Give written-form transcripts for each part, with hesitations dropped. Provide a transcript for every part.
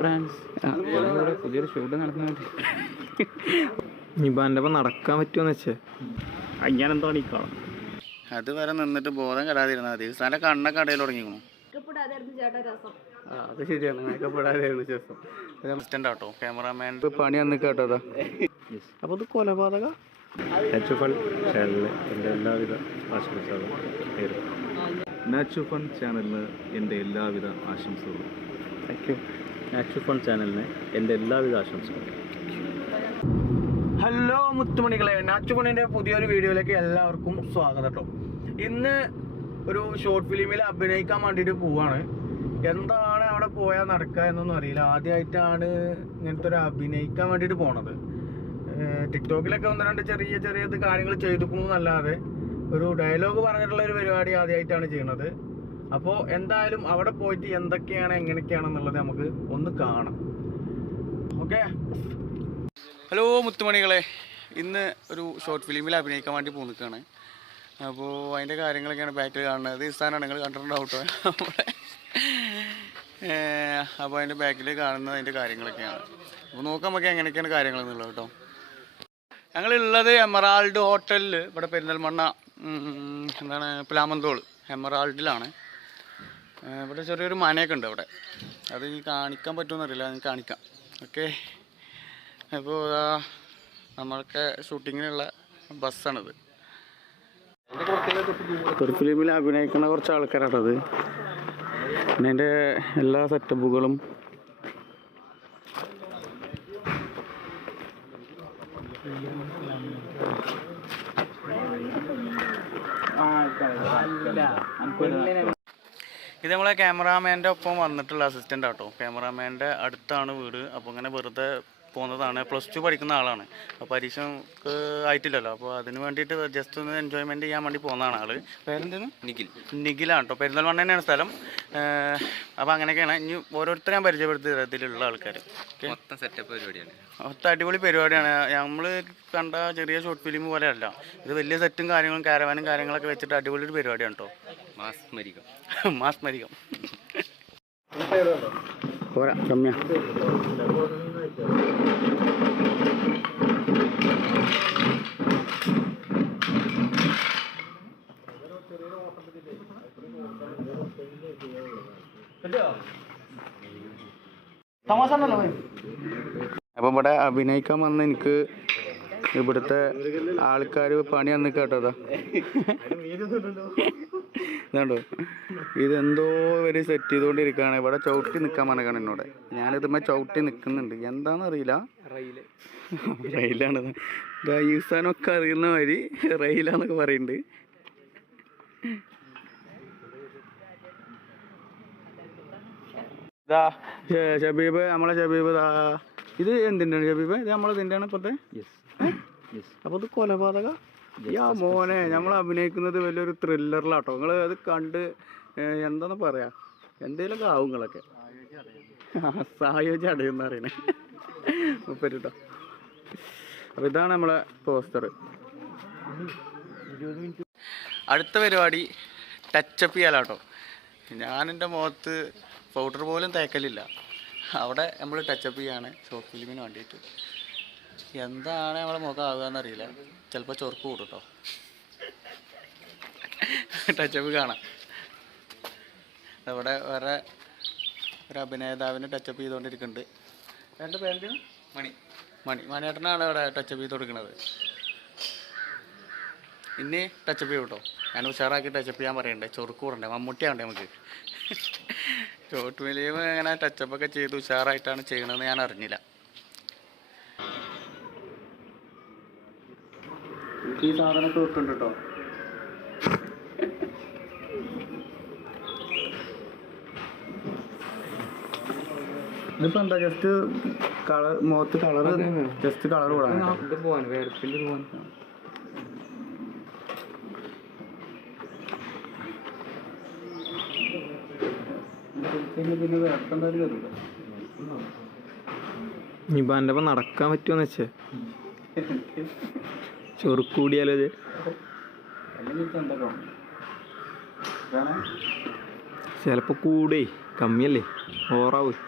France പുതിയൊരു shoot നടക്കുന്നുണ്ട്. ഇനിയിപ്പോൾ എൻ്റെ ഒപ്പം നടക്കാൻ പറ്റുമെന്ന് വെച്ചേ ഞാനെന്തോ ഈ കാണും. അതുവരെ നിന്നിട്ട് ബോധം കെടാതിരുന്നാൽ മതി. സാറിൻ്റെ കണ്ണൊക്കെ അടയിൽ തുടങ്ങിക്കണു. അത് ശരിയാണ്. മേക്കപ്പെടാതെയായിരുന്നു ശേഷം അസിസ്റ്റൻ്റ് ആട്ടോ, ക്യാമറാമാൻ പണി വന്ന് കേട്ടതാ. അപ്പോൾ ഇത് കൊലപാതക നാച്ചുഫൺ ചാനലിന് എൻ്റെ എല്ലാവിധ ആശംസകളും. നാച്ചുഫൺ ചാനലിന് എൻ്റെ എല്ലാവിധ ആശംസകളും. Thank you. നാച്ചുഫൺ ചാനലിന് എൻ്റെ എല്ലാവിധ ആശംസകളും. ഹലോ മുത്തുമണികളെ, നാച്ചുഫണിൻ്റെ പുതിയൊരു വീഡിയോയിലേക്ക് എല്ലാവർക്കും സ്വാഗതം കേട്ടോ. ഇന്ന് ഒരു ഷോർട്ട് ഫിലിമിൽ അഭിനയിക്കാൻ വേണ്ടിയിട്ട് പോവാണ്. എന്താണ് അവിടെ പോയാൽ നടക്കുക എന്നൊന്നും അറിയില്ല. ആദ്യമായിട്ടാണ് ഇങ്ങനത്തെ ഒരു അഭിനയിക്കാൻ വേണ്ടിയിട്ട് പോണത്. ടിക്ടോക്കിലൊക്കെ ഒന്ന് രണ്ട് ചെറിയ ചെറിയ കാര്യങ്ങൾ ചെയ്തുക്കണമെന്നല്ലാതെ ഒരു ഡയലോഗ് പറഞ്ഞിട്ടുള്ള ഒരു പരിപാടി ആദ്യമായിട്ടാണ് ചെയ്യുന്നത്. അപ്പോൾ എന്തായാലും അവിടെ പോയിട്ട് എന്തൊക്കെയാണ് എങ്ങനെയൊക്കെയാണെന്നുള്ളത് നമുക്ക് ഒന്ന് കാണാം. ഓക്കെ. ഹലോ മുത്തുമണികളെ, ഇന്ന് ഒരു ഷോർട്ട് ഫിലിമിൽ അഭിനയിക്കാൻ വേണ്ടി പോന്നിക്കാണ്. അപ്പോൾ അതിൻ്റെ കാര്യങ്ങളൊക്കെയാണ് ബാക്കിൽ കാണുന്നത്. ഈ സ്ഥാനമാണ് നിങ്ങൾ കണ്ടിട്ടുണ്ടാവും കേട്ടോ. അപ്പോൾ അതിൻ്റെ ബാക്കിൽ കാണുന്നത് അതിൻ്റെ കാര്യങ്ങളൊക്കെയാണ്. അപ്പോൾ നോക്കാം നമുക്ക് എങ്ങനെയൊക്കെയാണ് കാര്യങ്ങളെന്നുള്ളത് കേട്ടോ. ഞങ്ങളുള്ളത് എമറാൾഡ് ഹോട്ടലിൽ, ഇവിടെ പെരിന്തൽമണ്ണ എന്താണ് പ്ലാമന്തോൾ എമറാൾഡിലാണ്. ഇവിടെ ചെറിയൊരു മനയൊക്കെ ഉണ്ട് അവിടെ. അത് ഈ കാണിക്കാൻ പറ്റുമെന്ന് അറിയില്ല, അത് കാണിക്കാം. ഓക്കെ. അപ്പോൾ നമ്മൾക്ക് ഷൂട്ടിങ്ങിനുള്ള ബസ്സാണിത്. ഒരു ഫിലിമിൽ അഭിനയിക്കുന്ന കുറച്ച് ആൾക്കാരാണത്. പിന്നെ അതിൻ്റെ എല്ലാ സെറ്റപ്പുകളും ഇത് നമ്മളെ ക്യാമറാമാൻ്റെ ഒപ്പം വന്നിട്ടുള്ള അസിസ്റ്റൻ്റ് ആട്ടോ. ക്യാമറാമാൻ്റെ അടുത്താണ് വീട്. അപ്പോൾ ഇങ്ങനെ വെറുതെ പോകുന്നതാണ്. +2 പഠിക്കുന്ന ആളാണ്. അപ്പോൾ പരീക്ഷക്ക് ആയിട്ടില്ലല്ലോ. അപ്പോൾ അതിന് വേണ്ടിയിട്ട് ജസ്റ്റ് ഒന്ന് എൻജോയ്മെൻറ്റ് ചെയ്യാൻ വേണ്ടി പോകുന്നതാണ് ആൾ. പേരെന്താണ്? നിഖിലാണ് കേട്ടോ. പെരിന്തൽമണ്ണ തന്നെയാണ് സ്ഥലം. അപ്പോൾ അങ്ങനെയൊക്കെയാണ്. ഇനി ഓരോരുത്തരും ഞാൻ പരിചയപ്പെടുത്തി ഇതിലുള്ള ആൾക്കാർ. മൊത്തം സെറ്റപ്പ് പരിപാടിയാണ്. മൊത്തം അടിപൊളി പരിപാടിയാണ്. നമ്മൾ കണ്ട ചെറിയ ഷോർട്ട് ഫിലിം പോലെയല്ല ഇത്. വലിയ സെറ്റും കാര്യങ്ങളും കാരവാനും കാര്യങ്ങളൊക്കെ വെച്ചിട്ട് അടിപൊളി ഒരു പരിപാടിയാണ് കേട്ടോ. മാസ്മരികം പോരാ രമ്യ. അപ്പം ഇവിടെ അഭിനയിക്കാൻ വന്ന എനിക്ക് ഇവിടുത്തെ ആൾക്കാർ പണി വന്ന് കേട്ടതാ. ഇതുണ്ടോ, ഇതെന്തോ ഒരു സെറ്റ് ചെയ്തുകൊണ്ടിരിക്കുകയാണ്. ഇവിടെ ചവിട്ടി നിൽക്കാൻ പറഞ്ഞാണ് എന്നോട്. ഞാനിതുമ്മ ചവിട്ടി നിൽക്കുന്നുണ്ട്. എന്താണെന്നറിയില്ല. റെയിലാണ്. യൂസാനൊക്കെ അറിയുന്ന മാതിരി റെയിലാന്നൊക്കെ പറയുന്നുണ്ട്. ഷബീബ്, നമ്മളെ ഷബീബ്. ഇത് എന്തിൻ്റെയാണ് ഷബീബ്? ഇത് നമ്മളതിൻ്റെയാണ് ഇപ്പോഴത്തെ. അപ്പോൾ ഇത് കൊലപാതക. മോനെ, നമ്മൾ അഭിനയിക്കുന്നത് വലിയൊരു ത്രില്ലറിലാട്ടോ. നിങ്ങൾ അത് കണ്ട് എന്താന്ന് പറയാ, എന്തെങ്കിലുമൊക്കെ ആവും നിങ്ങളൊക്കെ. സായോജ്യം അടയുന്ന അറിയണേ മുപ്പരുട്ടോ. അപ്പോൾ ഇതാണ് നമ്മളെ പോസ്റ്റർ. അടുത്ത പരിപാടി ടച്ചപ്പ് ചെയ്യാലാട്ടോ. ഞാനെൻ്റെ മുഖത്ത് പൗഡർ പോലും തേക്കലില്ല. അവിടെ നമ്മൾ ടച്ചപ്പ് ചെയ്യാണ് ഷോർട്ട് ഫിലിമിന് വേണ്ടിയിട്ട്. എന്താണ് നമ്മളെ മുഖം ആകുകയെന്നറിയില്ല. ചിലപ്പോൾ ചൊറുക്ക് കൂടും കേട്ടോ. ടച്ചപ്പ് കാണാം. അവിടെ വേറെ ഒരു അഭിനേതാവിനെ ടച്ചപ്പ് ചെയ്തുകൊണ്ടിരിക്കുന്നുണ്ട്. എൻ്റെ പേര് മണിയേട്ടനാണ് ഇവിടെ ടച്ചപ്പ് ചെയ്ത് കൊടുക്കുന്നത്. ഇനി ടച്ചപ്പ് ചെയ്യും കേട്ടോ. ഞാൻ ഉഷാറാക്കി ടച്ചപ്പ് ചെയ്യാൻ പറയണ്ടേ. ചൊറുക്ക് കൂടണ്ടേ, മമ്മൂട്ടിയാവണ്ടേ നമുക്ക്. ഷോർട്ട് ഫിലിം അങ്ങനെ ടച്ചപ്പൊക്കെ ചെയ്ത് ഉഷാറായിട്ടാണ് ചെയ്യണമെന്ന് ഞാൻ അറിഞ്ഞില്ല. ഈ സാധനമൊക്കെ വെക്കുന്നുണ്ട് കേട്ടോ. ഇതിപ്പോൾ എന്താ, ജസ്റ്റ് കളർ, മുഖത്ത് കളർ, ജസ്റ്റ് കളർ കൂടാൻ പോവാൻ വേർപ്പിൽ പോവാൻ. പിന്നെ വേർപ്പെന്തായാലും കയറില്ല. ഇനിയിപ്പോൾ എൻ്റെ ഒപ്പം നടക്കാൻ പറ്റുമെന്ന് വെച്ചേ ചൊറുക്കൂടിയാലോ ഇത്. ചിലപ്പോൾ കൂടേ കമ്മിയല്ലേ ഓറാവും.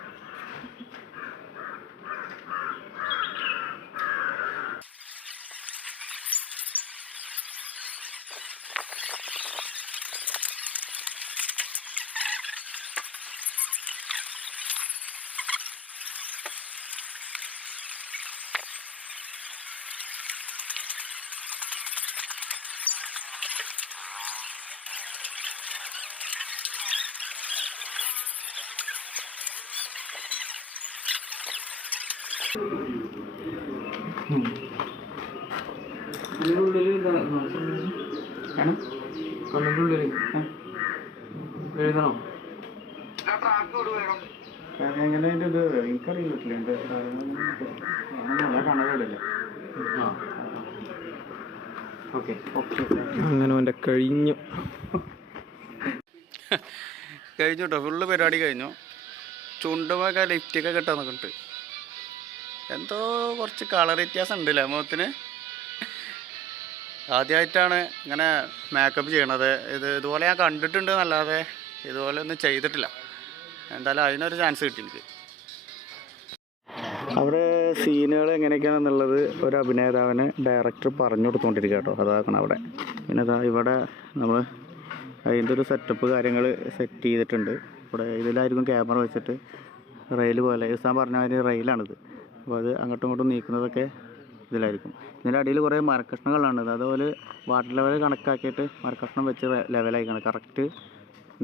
എഴുതണോ? എങ്ങനെ ഇത് എനിക്കറിയില്ല. കണ്ണടല്ലേ? അങ്ങനെ എൻ്റെ കഴിഞ്ഞു കേട്ടോ. ഫുള്ള് പരിപാടി കഴിഞ്ഞു. ചുണ്ടുമൊക്കെ ലിഫ്റ്റൊക്കെ കിട്ടാൻ നോക്കുന്നുണ്ട്. എന്തോ കുറച്ച് കളർ വ്യത്യാസം ഉണ്ടല്ലേ മുഖത്തിന്. ആദ്യമായിട്ടാണ് ഇങ്ങനെ മേക്കപ്പ് ചെയ്യണത്. ഇതുപോലെ ഞാൻ കണ്ടിട്ടുണ്ട് എന്നല്ലാതെ ഇതുപോലെ ഒന്നും ചെയ്തിട്ടില്ല. എന്തായാലും അതിനൊരു ചാൻസ് കിട്ടി എനിക്ക്. അവിടെ സീനുകൾ എങ്ങനെയൊക്കെയാണെന്നുള്ളത് ഒരു അഭിനേതാവിന് ഡയറക്ടർ പറഞ്ഞു കൊടുത്തുകൊണ്ടിരിക്കുക കേട്ടോ. അതാക്കണം അവിടെ. പിന്നെ അതാ ഇവിടെ നമ്മൾ അതിൻ്റെ ഒരു സെറ്റപ്പ് കാര്യങ്ങൾ സെറ്റ് ചെയ്തിട്ടുണ്ട്. ഇവിടെ ഇതിലായിരിക്കും ക്യാമറ വെച്ചിട്ട് റെയിൽ പോലെ ഇസാൻ പറഞ്ഞ മാതിരി റെയിലാണിത്. അപ്പോൾ അത് അങ്ങോട്ടും ഇങ്ങോട്ടും നീക്കുന്നതൊക്കെ ഇതിലായിരിക്കും. ഇതിൻ്റെ അടിയിൽ കുറേ മരക്കഷ്ണങ്ങളാണിത്. അതുപോലെ വാട്ടർ ലെവൽ കണക്കാക്കിയിട്ട് മരക്കഷ്ണം വെച്ച് ലെവലായിക്കാണ് കറക്റ്റ്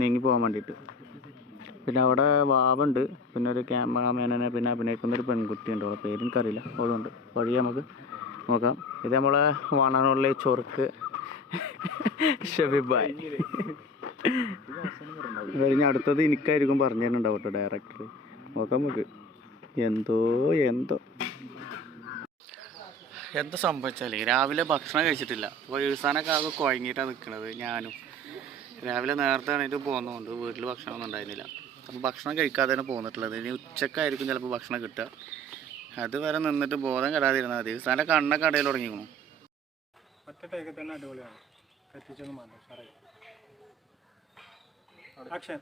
നീങ്ങി പോകാൻ വേണ്ടിയിട്ട്. പിന്നെ അവിടെ വാവുണ്ട്, പിന്നെ ഒരു ക്യാമറാമാനെ, പിന്നെ അഭിനയിക്കുന്നൊരു പെൺകുട്ടിയുണ്ട്. അവളെ പേര് എനിക്കറിയില്ല. അവളുണ്ട്. വഴി നമുക്ക് നോക്കാം. ഇത് നമ്മളെ വാണാനുള്ള ചൊറുക്ക് ഷബീബായ്. കഴിഞ്ഞ അടുത്തത് എനിക്കായിരിക്കും പറഞ്ഞു തരുന്നുണ്ടാവും കേട്ടോ ഡയറക്ടർ. നോക്കാം നമുക്ക്. എന്തോ സംഭവിച്ചാൽ രാവിലെ ഭക്ഷണം കഴിച്ചിട്ടില്ല. അപ്പോൾ എഴുസാനൊക്കെ ആകെ കുഴങ്ങിയിട്ടാണ് നിൽക്കുന്നത്. ഞാനും രാവിലെ നേരത്തെ ആണെങ്കിൽ പോകുന്നതുകൊണ്ട് വീട്ടിൽ ഭക്ഷണമൊന്നും ഉണ്ടായിരുന്നില്ല. അപ്പോൾ ഭക്ഷണം കഴിക്കാതെ തന്നെ പോന്നിട്ടുള്ളത്. ഇനി ഉച്ചക്കായിരിക്കും ചിലപ്പോൾ ഭക്ഷണം കിട്ടുക. അതുവരെ നിന്നിട്ട് ബോധം കെടാതിരുന്നാൽ മതി. എഴുസാൻ്റെ കണ്ണൊക്കെ അടയിൽ തുടങ്ങിക്കണു. ഒറ്റ ടേക്ക് തന്നെ അടിപൊളിയാണ്. കത്തിച്ചൊന്നും വേണ്ട. ആക്ഷൻ.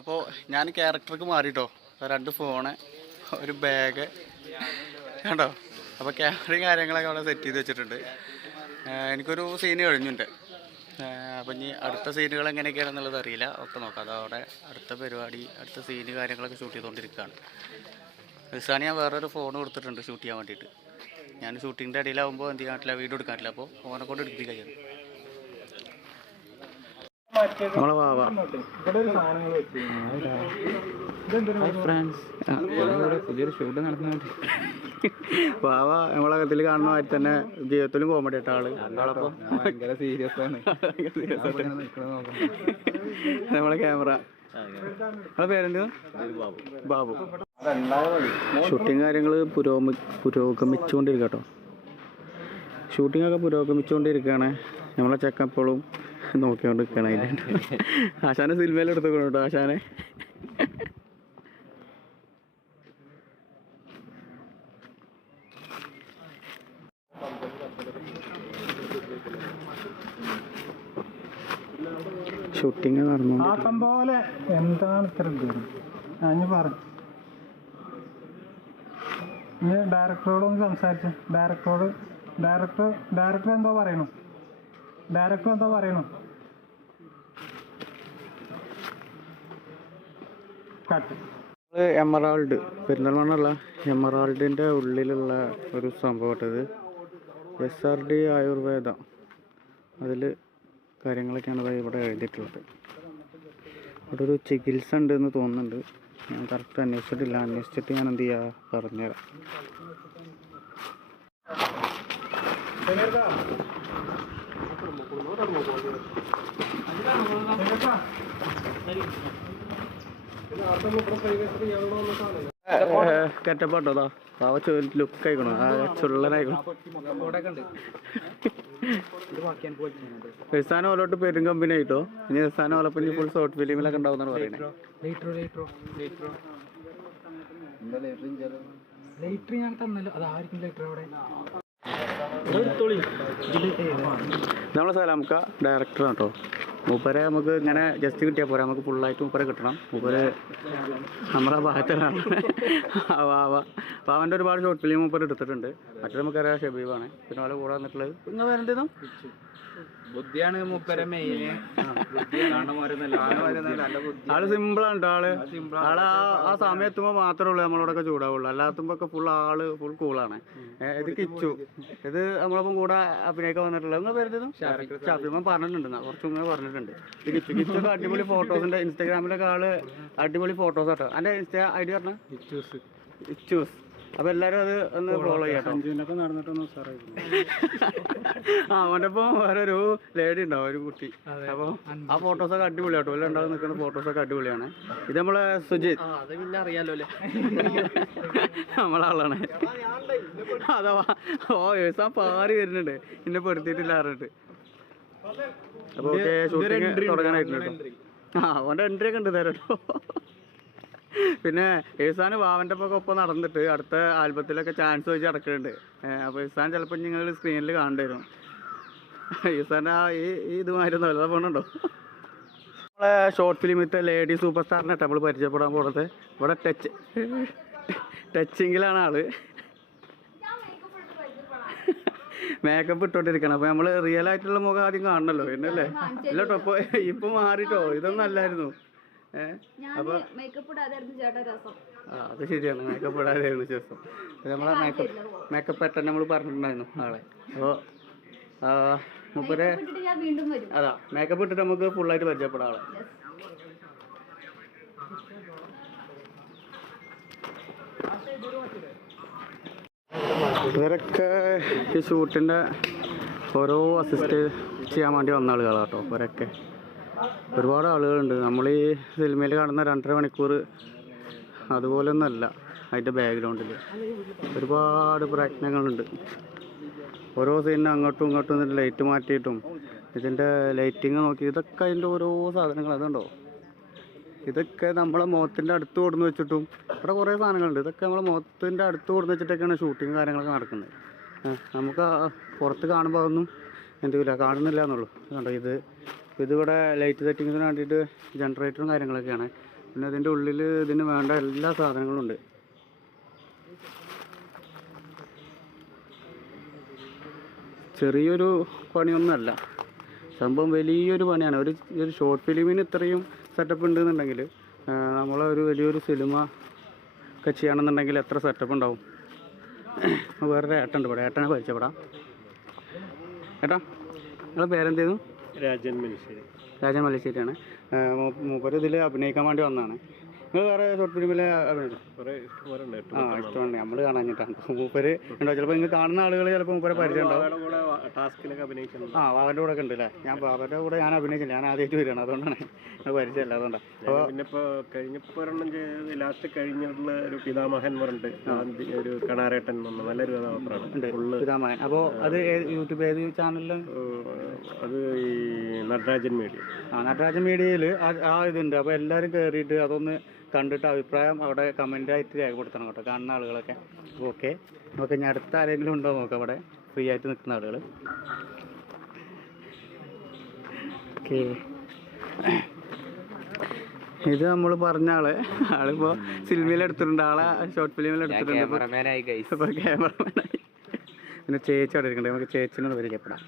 അപ്പോൾ ഞാൻ ക്യാരക്ടർക്ക് മാറിയിട്ടോ. 2 ഫോണ്, ഒരു ബാഗ് കണ്ടോ. അപ്പോൾ ക്യാമറയും കാര്യങ്ങളൊക്കെ അവിടെ സെറ്റ് ചെയ്ത് വെച്ചിട്ടുണ്ട്. എനിക്കൊരു സീന് കഴിഞ്ഞുണ്ട്. അപ്പം ഇനി അടുത്ത സീനുകൾ എങ്ങനെയൊക്കെയാണെന്നുള്ളത് അറിയില്ല. ഒക്കെ നോക്കാം. അതവിടെ അടുത്ത പരിപാടി, അടുത്ത സീന് കാര്യങ്ങളൊക്കെ ഷൂട്ട് ചെയ്തുകൊണ്ടിരിക്കുകയാണ്. ദിവസമാണ് ഞാൻ വേറൊരു ഫോൺ കൊടുത്തിട്ടുണ്ട് ഷൂട്ട് ചെയ്യാൻ വേണ്ടിയിട്ട്. ഞാൻ ഷൂട്ടിങ്ങിൻ്റെ ഇടയിലാവുമ്പോൾ എന്ത് ചെയ്യാനില്ല, വീഡിയോ എടുക്കാനില്ല. അപ്പോൾ ഫോനെ കൊണ്ട് എടുപ്പിക്കുകയാണ്. നമ്മളെ വാവ പുതിയൊരു ഷൂട്ട് നടത്തുന്നുണ്ട്. വാവ നമ്മളെ ഇതിൽ കാണുന്ന മാതിരി തന്നെ ജീവിതത്തിലും കോമഡി ആയിട്ട് ആള്. ഭയങ്കര സീരിയസ് ആണ്. നമ്മളെ ക്യാമറ. നമ്മളെ പേരെന്താ? ബാബു. ഷൂട്ടിങ് കാര്യങ്ങൾ പുരോഗമിച്ചുകൊണ്ടിരിക്കുക കേട്ടോ. ഷൂട്ടിങ്ങൊക്കെ പുരോഗമിച്ചുകൊണ്ടിരിക്കുകയാണ്. നമ്മളെ ചെക്കപ്പോഴും നോക്കിക്കൊണ്ട് നിൽക്കണം. അതിൻ്റെ ആശാനെ സിനിമയിൽ എടുത്തുകൊണ്ട് കേട്ടോ. ആശാനെ ഷൂട്ടിങ് നടന്നു. ആക്കം പോലെ എന്താണ് ഇത്ര ദൂരം? ഞാൻ പറഞ്ഞു ഇനി ഡയറക്ടറോടൊന്ന് സംസാരിച്ചു. ഡയറക്ടർ എന്തോ പറയണു. എമറാൾഡ്, പെരിന്തൽമണ്ണുള്ള എമറാൾഡിൻ്റെ ഉള്ളിലുള്ള ഒരു സംഭവമായിട്ടത്. SRD ആയുർവേദ അതിൽ കാര്യങ്ങളൊക്കെയാണ് ഇവിടെ എഴുതിയിട്ടുള്ളത്. ഇവിടെ ഒരു ചികിത്സ ഉണ്ടെന്ന് തോന്നുന്നുണ്ട്. ഞാൻ കറക്റ്റ് അന്വേഷിച്ചിട്ടില്ല. അന്വേഷിച്ചിട്ട് ഞാൻ എന്ത് ചെയ്യാ പറഞ്ഞുതരാം. കെറ്റപ്പാട്ടോതാ പാവ ലുക്ക് ആയിക്കണോ, ചുള്ളനായിക്കണോ. എഴുസാനം ഓലോട്ട് പെരും കമ്പനി ആയിട്ടോ. ഇനി എഴുസാനം ഓലപ്പം ഫുൾ ഷോർട്ട് ഫിലിമിലൊക്കെ ഉണ്ടാവുന്നാണ് പറയുന്നത്. ലൈറ്റർ ഞാൻ തന്നല്ലോ. അതായിരിക്കും ലൈറ്റർ അവിടെ. നമ്മളെ സലാംക്ക ഡയറക്ടറാണ് കേട്ടോ. മൂപ്പരെ നമുക്ക് ഇങ്ങനെ ജസ്റ്റ് കിട്ടിയാൽ പോരാ, നമുക്ക് ഫുള്ളായിട്ട് മൂപ്പരെ കിട്ടണം. മൂപ്പര് നമ്മളെ ഭാഗത്താണ്. അവൻ്റെ ഒരുപാട് ഷോർട്ട് ഫിലിം മൂപ്പര് എടുത്തിട്ടുണ്ട്. മറ്റൊരു നമുക്കറിയാം ഷബീബാണ്. പിന്നെ അവരെ കൂടെ വന്നിട്ടുള്ളത് നിങ്ങൾ വേറെന്തേന്നു ബുദ്ധിയാണ് മൂപ്പരെ മെയിൻ. ആള് സിമ്പിളാണ് കേട്ടോ. ആള് ആ സമയം എത്തുമ്പോൾ മാത്രമേ ഉള്ളൂ നമ്മളോടൊക്കെ ചൂടാവുള്ളൂ. അല്ലാത്തുമ്പോ ഫുൾ കൂളാണ്. ഇത് കിച്ചു, ഇത് നമ്മളൊപ്പം കൂടെ അഭിനയിക്കാൻ വന്നിട്ടുള്ളത്. നിങ്ങൾ വരുന്നതും ഷാഫിമാൻ പറഞ്ഞിട്ടുണ്ട്, കുറച്ച് മുന്നേ പറഞ്ഞിട്ടുണ്ട്. ഇത് കിച്ചൊക്കെ അടിപൊളി ഫോട്ടോസിന്റെ ഇൻസ്റ്റാഗ്രാമിലൊക്കെ ആള് അടിപൊളി ഫോട്ടോസ് ആട്ടോ. എൻ്റെ ഇൻസ്റ്റാ ഐഡി പറഞ്ഞ ഇച്ചൂസ്. അപ്പൊ എല്ലാരും അത് ഒന്ന് ഫോളോ ചെയ്യാട്ടോ. അവൻ്റെ ഒപ്പം വേറെ ഒരു ലേഡി ഉണ്ടാവും, ഒരു കുട്ടി. അപ്പൊ ആ ഫോട്ടോസൊക്കെ അടിപൊളിയാട്ടോ. എല്ലാം ഉണ്ടാവും നിൽക്കുന്ന ഫോട്ടോസൊക്കെ അടിപൊളിയാണ്. ഇത് നമ്മളെ സുജിത്, അറിയാലോ അല്ലേ, നമ്മളാളാണ്. അഥവാ ഏസാൻ പാറി വരുന്നുണ്ട്, എന്നെ പെടുത്തിയിട്ടില്ല അറിഞ്ഞിട്ട്. അപ്പൊ ഓക്കെ, ഷൂട്ടിങ് തുടങ്ങാനായിട്ടുണ്ട്. അവൻ്റെ എൻട്രി ഒക്കെ ഉണ്ട് തരട്ടോ. പിന്നെ ഏസാന് വാവൻ്റെ ഒപ്പം നടന്നിട്ട് അടുത്ത ആൽബത്തിലൊക്കെ ചാൻസ് വെച്ച് നടക്കുന്നുണ്ട്. അപ്പോൾ ഏസാൻ ചിലപ്പോൾ നിങ്ങൾ സ്ക്രീനിൽ കാണേണ്ടി വരും. ഏസാൻ്റെ ആ ഈ ഇതുമായിരുന്നു അല്ലാതെ പോകണുണ്ടോ. നമ്മളെ ഷോർട്ട് ഫിലിമിത്തെ ലേഡി സൂപ്പർ സ്റ്റാറിനായിട്ട് നമ്മൾ പരിചയപ്പെടാൻ പോകുന്നത്. ഇവിടെ ടച്ചിങ്ങിലാണ് ആള്. മേക്കപ്പ് ഇട്ടോണ്ടിരിക്കണം. അപ്പോൾ നമ്മൾ റിയൽ ആയിട്ടുള്ള മുഖം ആദ്യം കാണണല്ലോ, എന്നല്ലേ? ഇല്ല കേട്ടോ, ഇപ്പൊ മാറിട്ടോ, ഇതൊന്നും അല്ലായിരുന്നു. അപ്പൊ അത് ശരിയാണ്, മേക്കപ്പ് ഇടാതെയായിരുന്നു ശേഷം. നമ്മളെ മേക്കപ്പ് പെട്ടെന്ന് നമ്മൾ പറഞ്ഞിട്ടുണ്ടായിരുന്നു ആളെ. അപ്പോൾ മുപ്പരെ അതാ മേക്കപ്പ് ഇട്ടിട്ട് നമുക്ക് ഫുള്ളായിട്ട് പരിചയപ്പെടാം ആളെ. ഇവരൊക്കെ ഈ ഷൂട്ടിൻ്റെ ഓരോ അസിസ്റ്റ് ചെയ്യാൻ വേണ്ടി വന്ന ആളുകളാട്ടോ. ഇവരൊക്കെ ഒരുപാട് ആളുകളുണ്ട്. നമ്മൾ ഈ സിനിമയിൽ കാണുന്ന 2.5 മണിക്കൂർ അതുപോലൊന്നുമല്ല. അതിൻ്റെ ബാക്ക്ഗ്രൗണ്ടിൽ ഒരുപാട് പ്രയത്നങ്ങളുണ്ട്. ഓരോ സീനിനും അങ്ങോട്ടും ഇങ്ങോട്ടും ലൈറ്റ് മാറ്റിയിട്ടും ഇതിൻ്റെ ലൈറ്റിങ് നോക്കി, ഇതൊക്കെ അതിൻ്റെ ഓരോ സാധനങ്ങൾ. അതുണ്ടോ, ഇതൊക്കെ നമ്മളെ മുഖത്തിൻ്റെ അടുത്ത് കൊടുന്ന് വെച്ചിട്ടും ഇവിടെ കുറേ സാധനങ്ങളുണ്ട്. ഇതൊക്കെ നമ്മളെ മുഖത്തിൻ്റെ അടുത്ത് കൊടുന്ന് വെച്ചിട്ടൊക്കെയാണ് ഷൂട്ടിങ് കാര്യങ്ങളൊക്കെ നടക്കുന്നത്. നമുക്ക് പുറത്ത് കാണുമ്പോൾ അതൊന്നും എന്തില്ല, കാണുന്നില്ല എന്നുള്ളൂ. കണ്ടോ, ഇതിവിടെ ലൈറ്റ് സെറ്റിങ്സിന് വേണ്ടിയിട്ട് ജനറേറ്ററും കാര്യങ്ങളൊക്കെയാണ്. പിന്നെ അതിൻ്റെ ഉള്ളിൽ ഇതിന് വേണ്ട എല്ലാ സാധനങ്ങളും ഉണ്ട്. ചെറിയൊരു പണിയൊന്നുമല്ല, സംഭവം വലിയൊരു പണിയാണ്. ഒരു ഷോർട്ട് ഫിലിമിന് ഇത്രയും സെറ്റപ്പ് ഉണ്ടെന്നുണ്ടെങ്കിൽ നമ്മളൊരു വലിയൊരു സിനിമ ഒക്കെ ചെയ്യണമെന്നുണ്ടെങ്കിൽ എത്ര സെറ്റപ്പ് ഉണ്ടാവും. വേറൊരു ഏട്ടനുണ്ട് ഇവിടെ, ഏട്ടനെ പരിചയപ്പെടാം. ഏട്ടാ, നിങ്ങളുടെ പേരെന്തായിരുന്നു? രാജൻ മല്ലിശ്ശേരിയാണ്. മൂപ്പര് ഇതിൽ അഭിനയിക്കാൻ വേണ്ടി വന്നതാണ്. നിങ്ങൾ വേറെ ഷോർട്ട് ഫിലിമിൽ അഭിനയിച്ചു? ഇഷ്ടമുണ്ട്, നമ്മൾ കാണാഞ്ഞിട്ടാണ്. മൂപ്പര് ഉണ്ടോ? ചിലപ്പോൾ നിങ്ങൾ കാണുന്ന ആളുകൾ ചിലപ്പോൾ മൂപ്പരെ പരിചയം ഉണ്ടാവും. അവൻ്റെ കൂടെ ഒക്കെ ഉണ്ട് അല്ലേ? അവരുടെ കൂടെ ഞാൻ അഭിനയിച്ചില്ല, ഞാൻ ആദ്യമായിട്ട് വരികയാണ്, അതുകൊണ്ടാണ് പരിചയമല്ല. അതുകൊണ്ടാണ്. അപ്പോൾ ലാസ്റ്റ് കഴിഞ്ഞിട്ടുള്ള ഒരു പിതാമഹൻ പറഞ്ഞിട്ട് ഒരു കണാരേട്ടൻ നല്ലൊരു കഥാപാത്രമാണ് പിതാമഹൻ. അപ്പോൾ അത് യൂട്യൂബ് ഏത് ചാനലിലും? അത് ഈ നടരാജൻ മീഡിയ. നടരാജൻ മീഡിയയിൽ ആ ഇതുണ്ട്. അപ്പോൾ എല്ലാവരും കയറിയിട്ട് അതൊന്ന് കണ്ടിട്ട് അഭിപ്രായം അവിടെ കമൻ്റായിട്ട് രേഖപ്പെടുത്തണം കേട്ടോ, കാണുന്ന ആളുകളൊക്കെ. ഓക്കെ, നമുക്ക് ഇനി അടുത്ത ആരെങ്കിലും ഉണ്ടോ നോക്കാം അവിടെ ഫ്രീ ആയിട്ട് നിൽക്കുന്ന ആളുകൾ. ഓക്കെ, ഇത് നമ്മൾ പറഞ്ഞ ആളിപ്പോൾ സിനിമയിൽ എടുത്തിട്ടുണ്ട്, ആളെ ഷോർട്ട് ഫിലിമിൽ എടുത്തിട്ടുണ്ട്. ഇപ്പോൾ ക്യാമറമാനായി. പിന്നെ ചേച്ചി അവിടെ ഇരിക്കണ്ടേ, നമുക്ക് ചേച്ചിനോട് പരിചയപ്പെടാം.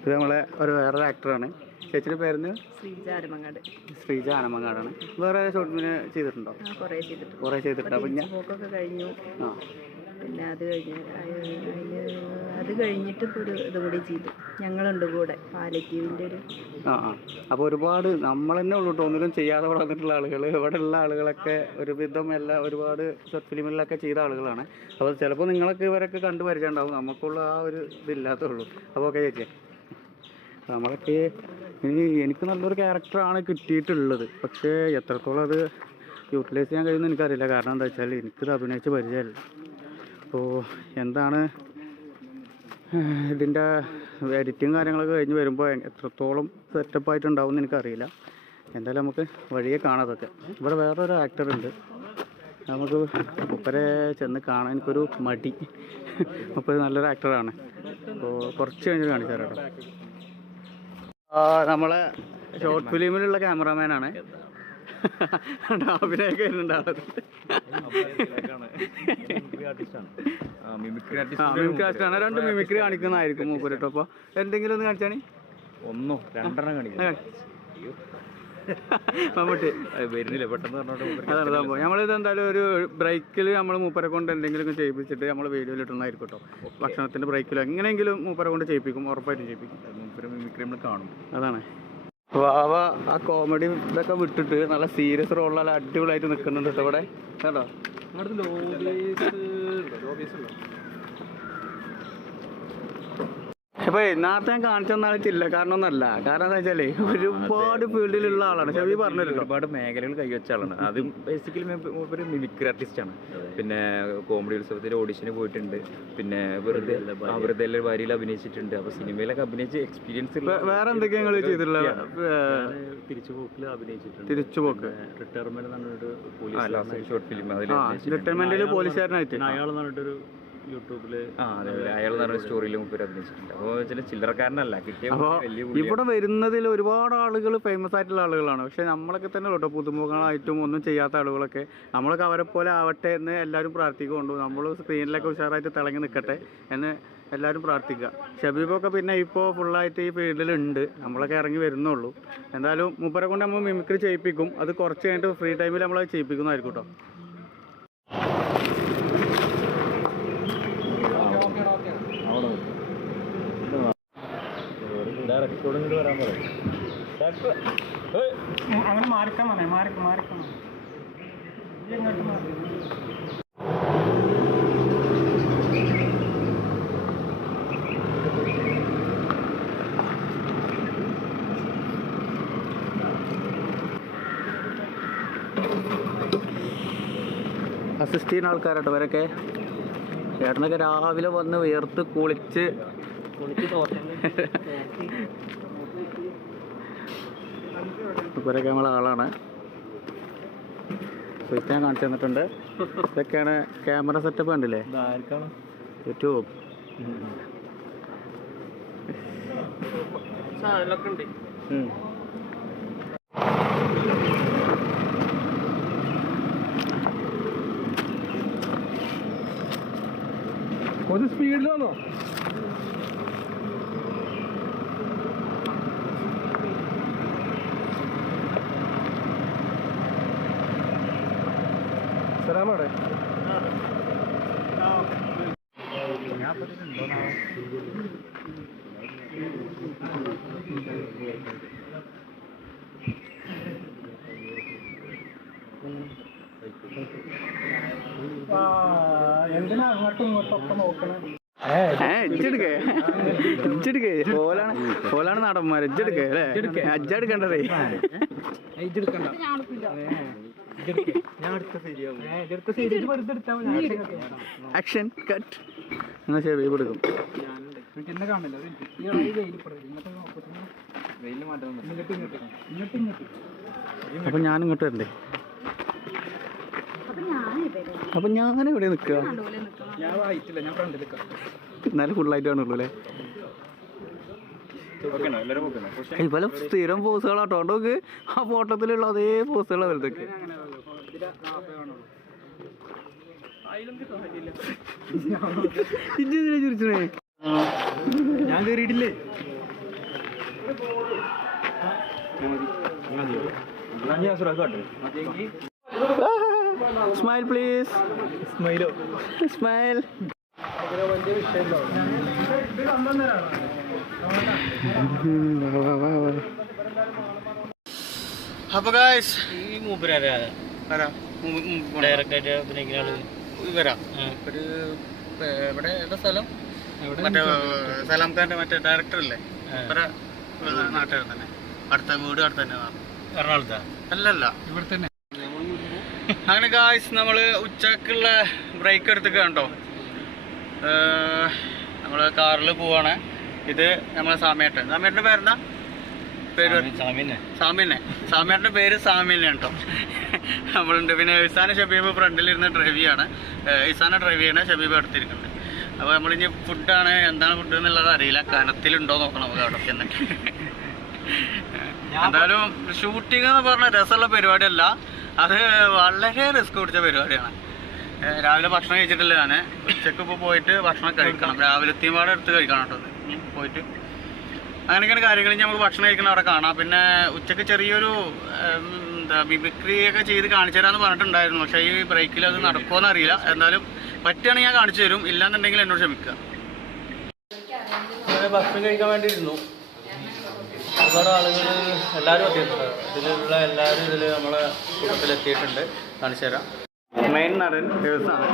ഇത് നമ്മളെ വേറൊരു ആക്ടറാണ്. ചേച്ചിയുടെ പേരുന്ന് ശ്രീജ ആനമങ്ങാടാണ്. വേറെ ഷോർട്ട് ഫിലിം ചെയ്തിട്ടുണ്ടോ? കുറേ ചെയ്തിട്ടുണ്ട്. അപ്പം കഴിഞ്ഞു. പിന്നെ അത് കഴിഞ്ഞിട്ട് ഇപ്പോൾ ഒരു ഇതും കൂടി ചെയ്തു. ഞങ്ങളുണ്ട് കൂടെ, പാലറ്റീവിൻ്റെ ഒരു. അപ്പോൾ ഒരുപാട് നമ്മൾ തന്നെ ഉള്ളൂ കേട്ടോ ഒന്നിലും ചെയ്യാതെ ഇവിടെ വന്നിട്ടുള്ള ആളുകൾ. ഇവിടെ ഉള്ള ആളുകളൊക്കെ ഒരുവിധം ഒരുപാട് ഷോർട്ട് ഫിലിമിലൊക്കെ ചെയ്ത ആളുകളാണ്. അപ്പോൾ ചിലപ്പോൾ നിങ്ങളൊക്കെ ഇവരൊക്കെ കണ്ടു പരിചയം ഉണ്ടാവും, നമുക്കുള്ള ആ ഒരു ഇതില്ലാത്തുള്ളൂ. അപ്പോൾ ഓക്കെ ചേച്ചി, നമ്മളൊക്കെ എനിക്ക് നല്ലൊരു ക്യാരക്ടറാണ് കിട്ടിയിട്ടുള്ളത്. പക്ഷേ എത്രത്തോളം അത് യൂട്ടിലൈസ് ചെയ്യാൻ കഴിയുമെന്ന് എനിക്കറിയില്ല. കാരണം എന്താ വെച്ചാൽ എനിക്കിത് അഭിനയിച്ച് പരിചയമില്ല. അപ്പോൾ എന്താണ് ഇതിൻ്റെ എഡിറ്റിങ് കാര്യങ്ങളൊക്കെ കഴിഞ്ഞ് വരുമ്പോൾ എത്രത്തോളം സെറ്റപ്പായിട്ടുണ്ടാവും എന്ന് എനിക്കറിയില്ല. എന്തായാലും നമുക്ക് വഴിയെ കാണാതൊക്കെ. ഇവിടെ വേറൊരു ആക്ടറുണ്ട്, നമുക്ക് മുപ്പരെ ചെന്ന് കാണാൻ എനിക്കൊരു മടി. മുപ്പര് നല്ലൊരു ആക്ടറാണ്. അപ്പോൾ കുറച്ച് കഴിഞ്ഞിട്ട് കാണിച്ചു തരാം കേട്ടോ. നമ്മളെ ഷോർട്ട് ഫിലിമിലുള്ള ക്യാമറാമാനാണ്. അഭിനയൊക്കെ വരുന്നുണ്ടാവും. മിമിക്രി ആർട്ടിസ്റ്റാണ്. 2 മിമിക്രി കാണിക്കുന്നതായിരിക്കും മൂപ്പര് കേട്ടോ. അപ്പോൾ എന്തെങ്കിലും ഒന്ന് കാണിച്ചാണ്. 1 2 കാണിക്കാം. മമ്മൂട്ടി വരുന്നില്ല പെട്ടെന്ന് പറഞ്ഞോട്ട്. അതാണ് സംഭവം. നമ്മളിത് എന്തായാലും ഒരു ബ്രേക്കിൽ നമ്മൾ മൂപ്പരെ കൊണ്ട് എന്തെങ്കിലും ചെയ്യിപ്പിച്ചിട്ട് നമ്മൾ വീഡിയോയിൽ ഇട്ടുന്നതായിരിക്കും കേട്ടോ. ഭക്ഷണത്തിൻ്റെ ബ്രേക്കിലോ എങ്ങനെയെങ്കിലും മൂപ്പരെ കൊണ്ട് ചെയ്യിപ്പിക്കും, ഉറപ്പായിട്ടും ചെയ്യിപ്പിക്കും. മൂപ്പരെ മിമിക്രി നമ്മൾ കാണും. അതാണ് വാവ ആ കോമഡി ഇതൊക്കെ വിട്ടിട്ട് നല്ല സീരിയസ് റോളിൽ നല്ല അടിപൊളിയായിട്ട് നിൽക്കുന്നുണ്ട് കേട്ടോ ഇവിടെ കേട്ടോ. അപ്പൊ നേരത്തെ ഞാൻ കാണിച്ചു തന്നാൾ ചില്ലക്കാരനൊന്നല്ല. കാരണം എന്താ വെച്ചാല് ഒരുപാട് ഫീൽഡിലുള്ള ആളാണ്. ഷബി പറഞ്ഞു ഒരുപാട് മേഖലകൾ കൈവച്ച ആളാണ്. അത് ബേസിക്കലി ഒരു മിമിക്രി ആർട്ടിസ്റ്റാണ്. പിന്നെ കോമഡി ഉത്സവത്തിൽ ഓഡിഷന് പോയിട്ടുണ്ട്. പിന്നെ വെറുതെ വാരിയിൽ അഭിനയിച്ചിട്ടുണ്ട്. അപ്പൊ സിനിമയിലൊക്കെ അഭിനയിച്ച് എക്സ്പീരിയൻസ്. വേറെ എന്തൊക്കെയാ നിങ്ങൾ ചെയ്തിട്ടുള്ള? തിരിച്ചുപോക്കിൽ അഭിനയിച്ചിട്ടുണ്ട്. തിരിച്ചുപോക്ക് റിട്ടയർമെന്റ് പറഞ്ഞിട്ട് പോലീസ് ഷോർട്ട് ഫിലിം. അതിൽ റിട്ടയർമെന്റിൽ പോലീസുകാരനായിട്ട് അയാൾ പറഞ്ഞിട്ടൊരു യൂട്യൂബില് അയാൾ പറഞ്ഞ സ്റ്റോറിയിൽ മുമ്പ് അഭിനയിച്ചിട്ടുണ്ട്. അപ്പോൾ ചില ചില്ലറക്കാരനല്ല കിട്ടിയ. ഇവിടെ വരുന്നതിൽ ഒരുപാട് ആളുകൾ ഫേമസ് ആയിട്ടുള്ള ആളുകളാണ്. പക്ഷെ നമ്മളൊക്കെ തന്നെ കേട്ടോ പുതുമുഖങ്ങളായിട്ടും ഒന്നും ചെയ്യാത്ത ആളുകളൊക്കെ. നമ്മളൊക്കെ അവരെ പോലെ ആവട്ടെ എന്ന് എല്ലാവരും പ്രാർത്ഥിക്കുകൊണ്ടു. നമ്മൾ സ്ക്രീനിലൊക്കെ ഉഷാറായിട്ട് തിളങ്ങി നിൽക്കട്ടെ എന്ന് എല്ലാവരും പ്രാർത്ഥിക്കുക. ഷബീബൊക്കെ പിന്നെ ഇപ്പോൾ ഫുള്ളായിട്ട് ഈ ഫീൽഡിലുണ്ട്. നമ്മളൊക്കെ ഇറങ്ങി വരുന്നുള്ളൂ. എന്തായാലും മൂപ്പരെ കൊണ്ട് നമ്മൾ മിമിക്രി ചെയ്യിപ്പിക്കും. അത് കുറച്ച് കഴിഞ്ഞിട്ട് ഫ്രീ ടൈമിൽ നമ്മൾ ചെയ്യിപ്പിക്കുന്നതായിരിക്കും കേട്ടോ. അങ്ങനെ മാറിക്കാൻ മതി. മാറിക്കാൻ അസിസ്റ്റ് ചെയ്യുന്ന ആൾക്കാരാട്ടോ ഇവരൊക്കെ. ചേട്ടനൊക്കെ രാവിലെ വന്ന് വിയർത്ത് കുളിച്ച് ഇവരൊക്കെ നമ്മളെ ആളാണ്. ഇപ്പം ഞാൻ കാണിച്ചു തന്നിട്ടുണ്ട്. ഇതൊക്കെയാണ് ക്യാമറ സെറ്റപ്പ്. കണ്ടില്ലേ? യൂട്യൂബ് ഒരു സ്പീഡിലാണോ? സലാമവിടെ എന്തിനാ അങ്ങോട്ടും ഇങ്ങോട്ടൊക്കെ നോക്കണേ? ഇജ്ജെടുക്കേ ഓലാണ് നടന്മാർ. ഇജ്ജെടുക്കേ അല്ലേ? അജ്ജെടുക്കണ്ടതേ. ആക്ഷൻ കട്ട് എന്നാ ശരി കൊടുക്കും. അപ്പൊ ഞാനിങ്ങോട്ട് വരണ്ടേ? അപ്പൊ ഞാൻ ഇവിടെ നിൽക്കുക. എന്നാലും ഫുള്ളായിട്ട് കാണുള്ളൂ അല്ലേ? ഇവലെ സ്ഥിരം പോസുകളാട്ടോ. നോക്ക് ആ ഫോട്ടോത്തിലുള്ള അതേ പോസുകളാ വലുതൊക്കെ. ഇജ്ജെന്തിനാ ചിരിച്ചേ? ഞാൻ കേറിയിട്ടില്ലേ? Smile please. സ്മൈൽ. അപ്പൊ ഗായ്സ് ഈ മൂപ്പരാരാ ഡയറക്റ്റായിട്ട് അഭിനയിക്കുന്ന ആള് വരാം. ഒരു ഇവിടെ ഏതാ സ്ഥലം? മറ്റേ സലാം ഖാന്റെ മറ്റേ ഡയറക്ടർ അല്ലേ? നാട്ടുകാർ തന്നെ. അടുത്ത വീട് അടുത്ത് തന്നെ. എറണാകുളത്താ? അല്ലല്ല, ഇവിടെ തന്നെ. അങ്ങനെ ഗായ്സ് നമ്മള് ഉച്ചക്കുള്ള ബ്രേക്ക് എടുത്തിട്ട് കണ്ടോ. നമ്മള് കാറിൽ പോവാണ്. ഇത് നമ്മളെ സാമിയേട്ടൻ. സാമിയേട്ടൻ്റെ പേരെന്താ? പേര് സാമിയനെ. സാമിയേട്ടൻ്റെ പേര് സാമിയനെ കേട്ടോ. നമ്മളുണ്ട്. പിന്നെ ഇസാന ഷബീബ് ഫ്രണ്ടിലിരുന്ന് ഡ്രൈവ് ചെയ്യാണ്. ഇസാന ഡ്രൈവ് ചെയ്യണ, ഷബീബ് അടുത്തിരിക്കുന്നുണ്ട്. അപ്പോൾ നമ്മളിനി ഫുഡാണ്, എന്താണ് ഫുഡ് എന്നുള്ളത് അറിയില്ല. കനത്തിലുണ്ടോ നോക്കണം നമുക്ക് അവിടെ ചെന്നിട്ട്. എന്തായാലും ഷൂട്ടിംഗ് എന്ന് പറഞ്ഞ രസമുള്ള പരിപാടിയല്ല, അത് വളരെ റിസ്ക് പിടിച്ച പരിപാടിയാണ്. രാവിലെ ഭക്ഷണം കഴിച്ചിട്ടില്ല ഞാൻ. ഉച്ചക്ക് ഇപ്പോൾ പോയിട്ട് ഭക്ഷണം കഴിക്കണം. രാവിലത്തെയും പാടെ എടുത്ത് കഴിക്കണം കേട്ടോ പോയിട്ട്. അങ്ങനെയൊക്കെയാണ് കാര്യങ്ങൾ. നമുക്ക് ഭക്ഷണം കഴിക്കണം അവിടെ കാണാം. പിന്നെ ഉച്ചക്ക് ചെറിയൊരു എന്താ മിമിക്രിയൊക്കെ ചെയ്ത് കാണിച്ചു തരാമെന്ന് പറഞ്ഞിട്ടുണ്ടായിരുന്നു. പക്ഷേ ഈ ബ്രേക്കിൽ അത് നടക്കുമോയെന്ന് അറിയില്ല. എന്തായാലും പറ്റുകയാണെങ്കിൽ ഞാൻ കാണിച്ചു തരും, ഇല്ലാന്നുണ്ടെങ്കിൽ എന്നോട് ക്ഷമിക്കുക. ഭക്ഷണം കഴിക്കാൻ വേണ്ടി ഇരുന്നു. ഒരുപാട് ആളുകൾ എല്ലാവരും എത്തിയിട്ടുണ്ട്. ഇതിലുള്ള എല്ലാവരും ഇതിൽ നമ്മളെ കൂട്ടത്തിലെത്തിയിട്ടുണ്ട്. കാണിച്ചു തരാം. മെയിൻ നടൻ ദിവസമാണ്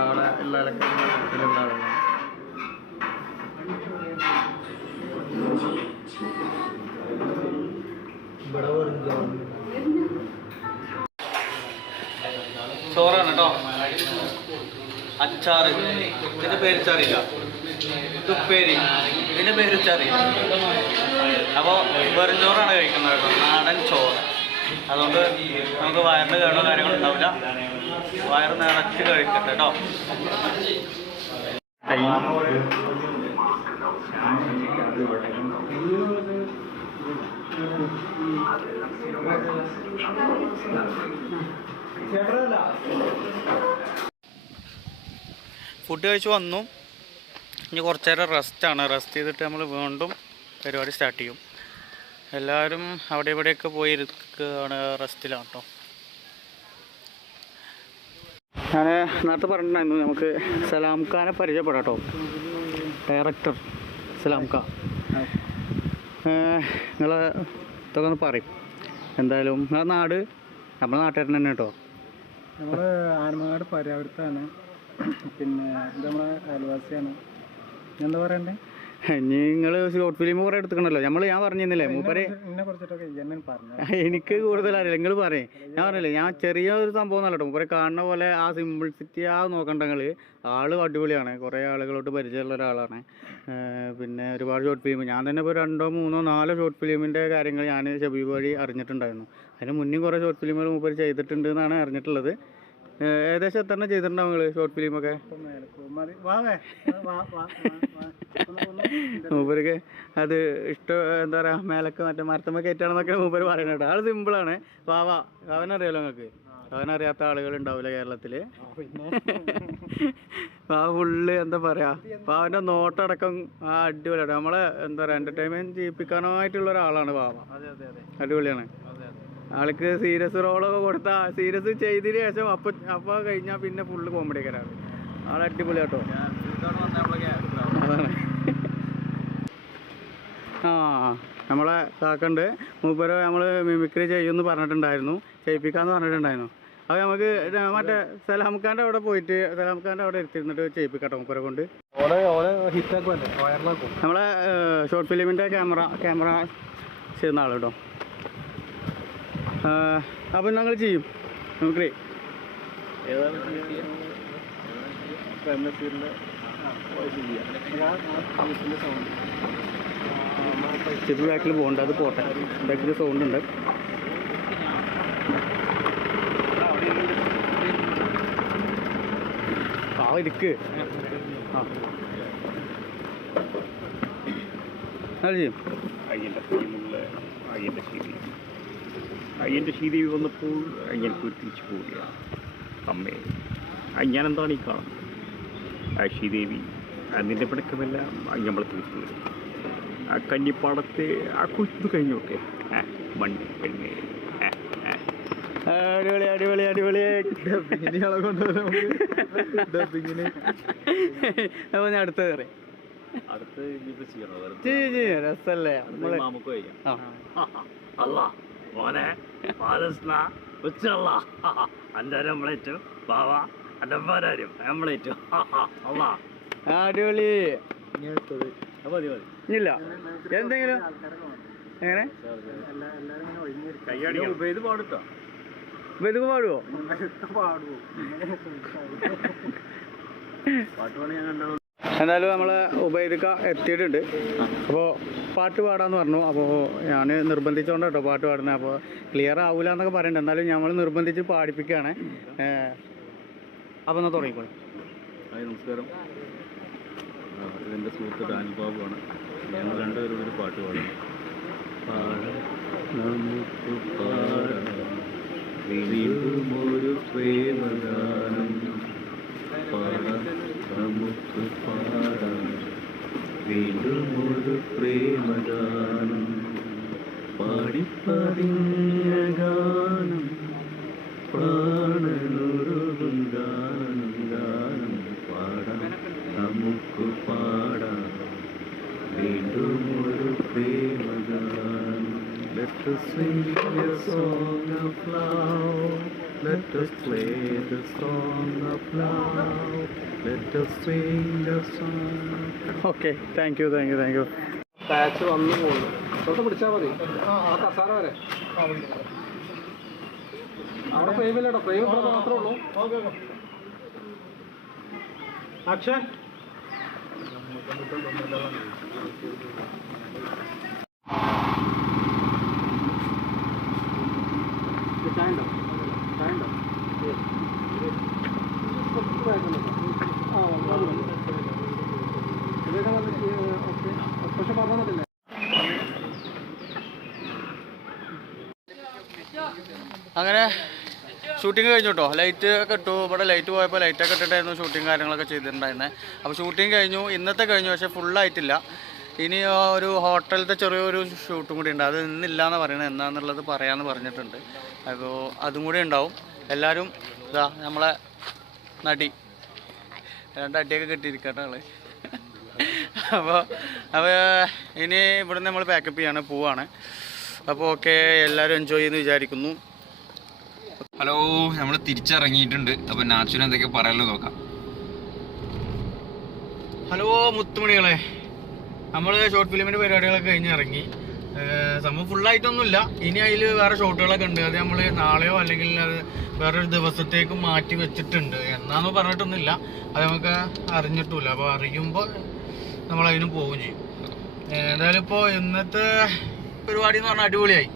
അവിടെ ഉള്ള ഇതിലുള്ള ആളുകൾ. ചോറാണ് കേട്ടോ. അച്ചാറ്, ഇതിൻ്റെ പേര് ചറിയില്ല. തുപ്പേരി, ഇതിൻ്റെ പേര് ചറിയില്ല. അപ്പോൾ വെറും ചോറാണ് കഴിക്കുന്നത് കേട്ടോ, നാടൻ ചോറ്. അതുകൊണ്ട് നമുക്ക് വയറിന് കേടോ കാര്യങ്ങളും ഉണ്ടാവില്ല. വയറ് നിറച്ച് കഴിക്കട്ടെ കേട്ടോ. ഫുഡ് കഴിച്ച് വന്നു. ഇനി കുറച്ച് നേരം റെസ്റ്റാണ്. റെസ്റ്റ് ചെയ്തിട്ട് നമ്മൾ വീണ്ടും പരിപാടി സ്റ്റാർട്ട് ചെയ്യും. എല്ലാവരും അവിടെ ഇവിടെയൊക്കെ പോയി ഇരിക്കുകയാണ്, റെസ്റ്റിലാണ് കേട്ടോ. ഞാൻ നേരത്തെ പറഞ്ഞിട്ടുണ്ടായിരുന്നു നമുക്ക് സലാം ഖാനെ പരിചയപ്പെടാം കേട്ടോ. ഡയറക്ടർ സലാം ഖാൻ. നിങ്ങൾ ഇതൊക്കെ ഒന്ന് പറയും. എന്തായാലും നിങ്ങളെ നാട് നമ്മുടെ നാട്ടുകാരൻ തന്നെ കേട്ടോ. നമ്മൾ ആനമങ്ങാട് പര്യാവൃത്താണ്. പിന്നെ ഇത് നമ്മളെ അയൽവാസിയാണ്. എന്താ പറയണ്ടേ? നിങ്ങൾ ഷോർട്ട് ഫിലിം കുറേ എടുത്തിട്ടുണ്ടല്ലോ. ഞാൻ പറഞ്ഞിരുന്നില്ലേ മൂപ്പര് എനിക്ക് കൂടുതൽ അറിയില്ല. നിങ്ങൾ പറയും. ഞാൻ പറഞ്ഞില്ലേ, ഞാൻ ചെറിയൊരു സംഭവം നല്ല കേട്ടോ. മൂപ്പരെ കാണുന്ന പോലെ ആ സിമ്പിൾസിറ്റി ആ നോക്കണ്ടെങ്കിൽ ആള് അടിപൊളിയാണ്. കുറേ ആളുകളോട്ട് പരിചയമുള്ള ഒരാളാണ്. പിന്നെ ഒരുപാട് ഷോർട്ട് ഫിലിം ഞാൻ തന്നെ ഇപ്പോൾ 2, 3, 4 ഷോർട്ട് ഫിലിമിൻ്റെ കാര്യങ്ങൾ ഞാൻ ഷബീബ് വഴി അറിഞ്ഞിട്ടുണ്ടായിരുന്നു. അതിന് മുന്നേ കുറേ ഷോർട്ട് ഫിലിമുകൾ മൂപ്പര് ചെയ്തിട്ടുണ്ട് എന്നാണ് അറിഞ്ഞിട്ടുള്ളത്. ഏകദേശം എത്ര ചെയ്തിട്ടുണ്ടാവും നിങ്ങൾ ഷോർട്ട് ഫിലിമൊക്കെ? മൂപ്പർക്ക് അത് ഇഷ്ടം എന്താ പറയുക, മേലൊക്കെ മറ്റേ മരത്തമ്മ കയറ്റാണെന്നൊക്കെ മൂപ്പര് പറയുന്നത് കേട്ടോ. ആൾ സിമ്പിളാണ്. അവനറിയാലോ നിങ്ങൾക്ക്. അവനറിയാത്ത ആളുകൾ ഉണ്ടാവില്ല കേരളത്തിൽ. ഫുള്ള് എന്താ പറയുക, അവൻ്റെ നോട്ടടക്കം അടിപൊളിയാണ്. നമ്മളെ എന്താ പറയുക എൻ്റർടൈൻമെൻറ്റ് ചെയ്യിപ്പിക്കാനായിട്ടുള്ള ഒരാളാണ് പാവ. അടിപൊളിയാണ്. ആൾക്ക് സീരിയസ് റോളൊക്കെ കൊടുത്താൽ സീരിയസ് ചെയ്തതിന് ശേഷം അപ്പോൾ കഴിഞ്ഞാൽ പിന്നെ ഫുള്ള് കോമഡിക്കാരാണ്. ആൾ അടിപൊളി കേട്ടോ. അതാണ്. നമ്മളെ കാക്കണ്ട് മൂപ്പര് നമ്മൾ മിമിക്രി ചെയ്യുമെന്ന് പറഞ്ഞിട്ടുണ്ടായിരുന്നു, ചെയ്യിപ്പിക്കാമെന്ന് പറഞ്ഞിട്ടുണ്ടായിരുന്നു. അപ്പോൾ നമുക്ക് മറ്റേ സലാം ഖാൻ്റെ അവിടെ പോയിട്ട് സലാം ഖാൻ്റെ അവിടെ എടുത്തിരുന്നിട്ട് ചെയ്യിപ്പിക്കട്ടോ മൂപ്പരെ കൊണ്ട്. നമ്മളെ ഷോർട്ട് ഫിലിമിൻ്റെ ക്യാമറ ചെയ്യുന്ന ആൾ കേട്ടോ. അപ്പം ഞങ്ങൾ ചെയ്യും മിമിക്രി. ചെപ്പി ബാക്കിൽ പോകണ്ട, അത് പോട്ടെ. ബാക്കിൽ സൗണ്ട് ഉണ്ട്. ഇരിക്ക്. അത് ചെയ്യും. അയ്യൻ്റെ ശ്രീദേവി വന്നപ്പോൾ അയ്യനക്ക് തിരിച്ചു പോവുകയാണ്. അമ്മേ, ഞാനെന്താണ് ഈ കാണുന്നത്? ആ ശ്രീദേവി നിന്റെ പിടക്കമെല്ലാം നമ്മളെ തീർത്തു വരും. ആ കഞ്ഞിപ്പാടത്തെ ആ കൊച്ചു കഴിഞ്ഞോട്ടെ. മണ്ണി പെണ്ണേ. അടിപൊളി അടിപൊളി അടിപൊളി. അപ്പോൾ ഞാൻ അടുത്ത കയറി രസല്ലേ നമ്മള്. മോനെ നമ്മളേറ്റു ബാവ അല്ലമ്പാരും നമ്മളേറ്റു. അടിപൊളി. ഇല്ല എന്തെങ്കിലും എങ്ങനെ ഇത് പാടുട്ടോ? ഇതൊക്കെ പാടുവോ? എന്തായാലും നമ്മളെ ഉബൈദക്ക എത്തിയിട്ടുണ്ട്. അപ്പോൾ പാട്ട് പാടാന്ന് പറഞ്ഞു. അപ്പോൾ ഞാൻ നിർബന്ധിച്ചുകൊണ്ട് കേട്ടോ പാട്ട് പാടുന്നത്. അപ്പോൾ ക്ലിയർ ആവില്ല എന്നൊക്കെ പറയുന്നുണ്ട്, എന്നാലും നമ്മൾ നിർബന്ധിച്ച് പാടിപ്പിക്കുകയാണ്. അപ്പോൾ എന്നാൽ തുടങ്ങിക്കോളൂ. ഹായ്, നമസ്കാരം. ഇതെൻ്റെ സുഹൃത്ത് ഡാനിൽ ബാബുവാണ്. ഞങ്ങൾ രണ്ടുപേരും ഒരു പാട്ട് പാടണം. നമുക്ക് പാടാം വീണ്ടും ഒരു പ്രേമഗാനം, പാടാം നമുക്ക് പാടാം വീണ്ടും ഒരു പ്രേമഗാനം, പാടിപ്പതിഞ്ഞ ഗാനം, പ്രാണനൊരുകും ഗാനം, ഗാനം പാടാം നമുക്ക് പാടാം വീണ്ടും ഒരു പ്രേമഗാനം. Let us sing a song of love, let us play the song of love, let us sing the song. Okay, thank you. Tax വന്നു പോകുന്നു. തൊട്ട് പിടിച്ചാൽ മതി. ആ കസാര വരെ അവിടെ ഫ്രെയിമില്ലട്ടോ, ഫ്രെയിം ഇവിടെ മാത്രമേ ഉള്ളൂ. അക്ഷയ് ചായ ഉണ്ടോ? പക്ഷെ പറഞ്ഞിട്ടില്ല. അങ്ങനെ ഷൂട്ടിങ് കഴിഞ്ഞു കേട്ടോ. ലൈറ്റ് ഒക്കെ ഇട്ടു. ഇവിടെ ലൈറ്റ് പോയപ്പോൾ ലൈറ്റൊക്കെ ഇട്ടിട്ടായിരുന്നു ഷൂട്ടിങ് കാര്യങ്ങളൊക്കെ ചെയ്തിട്ടുണ്ടായിരുന്നത്. അപ്പോൾ ഷൂട്ടിങ് കഴിഞ്ഞു, ഇന്നത്തെ കഴിഞ്ഞു. പക്ഷേ ഫുള്ളായിട്ടില്ല. ഇനി ഒരു ഹോട്ടലിലത്തെ ചെറിയൊരു ഷൂട്ടും കൂടി ഉണ്ട്. അത് ഇന്നില്ല എന്ന് പറയുന്നത്, എന്താണെന്നുള്ളത് പറയാമെന്ന് പറഞ്ഞിട്ടുണ്ട്. അപ്പോൾ അതും കൂടി ഉണ്ടാവും. എല്ലാവരും ഇതാ നമ്മളെ നടി 2 അടിയൊക്കെ കിട്ടിയിരിക്കട്ടെ ആള്. അപ്പോൾ ഇനി ഇവിടുന്ന് നമ്മൾ പാക്കപ്പ് ചെയ്യാണ്, പോവാണ്. അപ്പോൾ ഓക്കെ, എല്ലാവരും എൻജോയ് ചെയ്യുമെന്ന് വിചാരിക്കുന്നു. ഹലോ, നമ്മൾ തിരിച്ചിറങ്ങിയിട്ടുണ്ട്. അപ്പോൾ നാച്ചുവിന് എന്തൊക്കെ പറയാലോ നോക്കാം. ഹലോ മുത്തുമണികളെ, നമ്മൾ ഷോർട്ട് ഫിലിമിൻ്റെ പരിപാടികളൊക്കെ കഴിഞ്ഞ് ഇറങ്ങി. സംഭവം ഫുള്ളായിട്ടൊന്നുമില്ല. ഇനി അതിൽ വേറെ ഷോട്ടുകളൊക്കെ ഉണ്ട്. അത് നമ്മൾ നാളെയോ അല്ലെങ്കിൽ അത് വേറൊരു ദിവസത്തേക്കും മാറ്റി വെച്ചിട്ടുണ്ട്. എന്നാന്ന് പറഞ്ഞിട്ടൊന്നുമില്ല, അത് നമുക്ക് അറിഞ്ഞിട്ടില്ല. അപ്പോൾ അറിയുമ്പോൾ നമ്മളതിന് പോവുകയും ചെയ്യും. എന്തായാലും ഇപ്പോൾ ഇന്നത്തെ പരിപാടി എന്ന് പറഞ്ഞാൽ അടിപൊളിയായി.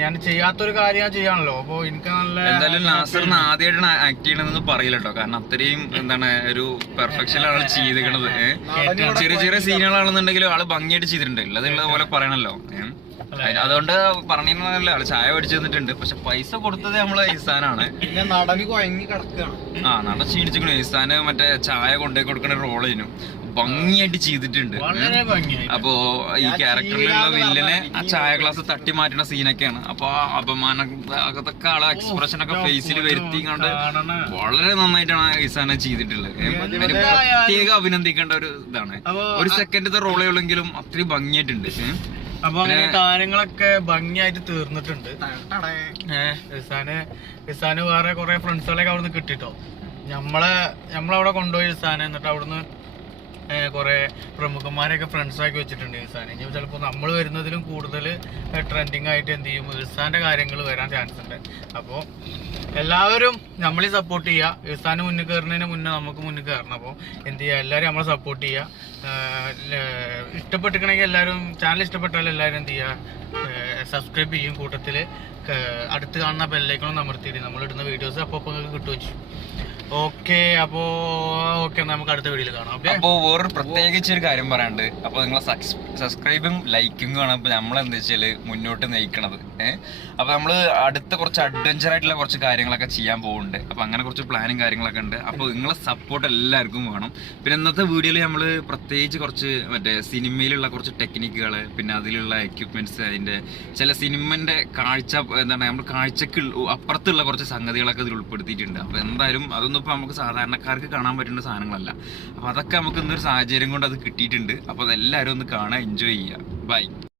ഞാൻ ചെയ്യാത്തൊരു കാര്യം ഞാൻ ചെയ്യാണല്ലോ. അപ്പോൾ എനിക്ക് നല്ല എന്തായാലും നാസറിന് ആദ്യമായിട്ടാണ് ആക്ട് ചെയ്യണമെന്ന് പറയില്ല കേട്ടോ. കാരണം അത്രയും എന്താണ് ഒരു പെർഫെക്ഷനിലാണ് ചെയ്തിരിക്കണത്. ചെറിയ ചെറിയ സീനുകളാണെന്നുണ്ടെങ്കിലും ആള് ഭംഗിയായിട്ട് ചെയ്തിട്ടുണ്ട്. ഉള്ളതുള്ളത് പോലെ പറയണല്ലോ. അതുകൊണ്ട് പറഞ്ഞില്ല, ആള് ചായ മേടിച്ചു തന്നിട്ടുണ്ട്. പക്ഷെ പൈസ കൊടുത്തത് നമ്മളെ ഇസാനാണ്. പിന്നെ നടന് കുഴങ്ങി കിടക്കുകയാണ്. നടൻ ക്ഷീണിച്ചിരിക്കണു. ഇസാന് മറ്റേ ചായ കൊണ്ടേ കൊടുക്കണ റോളിനും ഭംഗിയായിട്ട് ചെയ്തിട്ടുണ്ട്. അപ്പോ ഈ ക്യാരക്ടറിലുള്ള വില്ലനെ ആ ചായ ഗ്ലാസ് തട്ടി മാറ്റുന്ന സീനൊക്കെയാണ്. അപ്പൊ ആ അപമാനം അതൊക്കെ ആളെ എക്സ്പ്രഷൻ ഒക്കെ ഫേസിൽ വരുത്തിക്കൊണ്ട് വളരെ നന്നായിട്ടാണ് ഇസാനെ ചെയ്തിട്ടുള്ളത്. പ്രത്യേകം അഭിനന്ദിക്കേണ്ട ഒരു ഇതാണ്. ഒരു സെക്കൻഡത്തെ റോളേ ഉള്ളെങ്കിലും അത്രയും ഭംഗിയായിട്ടുണ്ട്. അപ്പൊ അങ്ങനെ കാര്യങ്ങളൊക്കെ ഭംഗിയായിട്ട് തീർന്നിട്ടുണ്ട്. ഇസാന് വേറെ കുറെ ഫ്രണ്ട്സുകളൊക്കെ അവിടുന്ന് കിട്ടിട്ടോ. നമ്മളവിടെ കൊണ്ടുപോയി ഇസാനെ. എന്നിട്ട് അവിടുന്ന് കുറെ പ്രമുഖന്മാരെയൊക്കെ ഫ്രണ്ട്സാക്കി വെച്ചിട്ടുണ്ട് ഇസാനെ. ഇനി ചിലപ്പോൾ നമ്മൾ വരുന്നതിലും കൂടുതൽ ട്രെൻഡിങ് ആയിട്ട് എന്ത് ചെയ്യും, ഇസാന്റെ കാര്യങ്ങൾ വരാൻ ചാൻസ് ഉണ്ട്. അപ്പോൾ എല്ലാവരും നമ്മളെ സപ്പോർട്ട് ചെയ്യുക. ഇസാന് മുന്നിൽ കയറുന്നതിന് മുന്നേ നമുക്ക് മുന്നിൽ കയറണം. അപ്പോൾ എന്ത് ചെയ്യുക, എല്ലാവരും നമ്മളെ സപ്പോർട്ട് ചെയ്യുക. ഇഷ്ടപ്പെട്ടിരിക്കണമെങ്കിൽ എല്ലാവരും, ചാനൽ ഇഷ്ടപ്പെട്ടാൽ എല്ലാവരും എന്ത് ചെയ്യുക, സബ്സ്ക്രൈബ് ചെയ്യും. കൂട്ടത്തിൽ അടുത്ത് കാണുന്ന ബെല്ലൈക്കണും അമർത്തിയിട്ട് നമ്മളിടുന്ന വീഡിയോസ് അപ്പോൾ നിങ്ങൾക്ക് കിട്ടുകയും ചെയ്യും. ഓക്കെ, അപ്പോൾ ഓക്കെ, നമുക്ക് അടുത്ത വീഡിയോയിൽ കാണാം. അപ്പോൾ വേറൊരു പ്രത്യേകിച്ച് ഒരു കാര്യം പറയാണ്ട്. അപ്പോൾ നിങ്ങളെ സബ്സ്ക്രൈബും ലൈക്കിങ്ങും ആണ് ഇപ്പോൾ നമ്മളെന്താ വെച്ചാൽ മുന്നോട്ട് നയിക്കണത്. അപ്പോൾ നമ്മൾ അടുത്ത കുറച്ച് അഡ്വഞ്ചർ ആയിട്ടുള്ള കുറച്ച് കാര്യങ്ങളൊക്കെ ചെയ്യാൻ പോകുന്നുണ്ട്. അപ്പോൾ അങ്ങനെ കുറച്ച് പ്ലാനും കാര്യങ്ങളൊക്കെ ഉണ്ട്. അപ്പോൾ നിങ്ങളെ സപ്പോർട്ട് എല്ലാവർക്കും വേണം. പിന്നെ ഇന്നത്തെ വീഡിയോയിൽ നമ്മൾ പ്രത്യേകിച്ച് കുറച്ച് മറ്റേ സിനിമയിലുള്ള കുറച്ച് ടെക്നിക്കുകൾ, പിന്നെ അതിലുള്ള എക്യുപ്മെന്റ്സ്, അതിൻ്റെ ചില സിനിമൻ്റെ കാഴ്ച എന്താണ് നമ്മൾ കാഴ്ചക്ക് അപ്പുറത്തുള്ള കുറച്ച് സംഗതികളൊക്കെ ഇതിൽ ഉൾപ്പെടുത്തിയിട്ടുണ്ട്. അപ്പോൾ എന്തായാലും അതൊന്നും ഇപ്പോൾ നമുക്ക് സാധാരണക്കാർക്ക് കാണാൻ പറ്റുന്ന സാധനങ്ങളല്ല. അപ്പോൾ അതൊക്കെ നമുക്ക് ഇന്നൊരു സാഹചര്യം കൊണ്ട് അത് കിട്ടിയിട്ടുണ്ട്. അപ്പോൾ അതെല്ലാവരും ഒന്ന് കാണാൻ, എൻജോയ് ചെയ്യുക. ബൈ.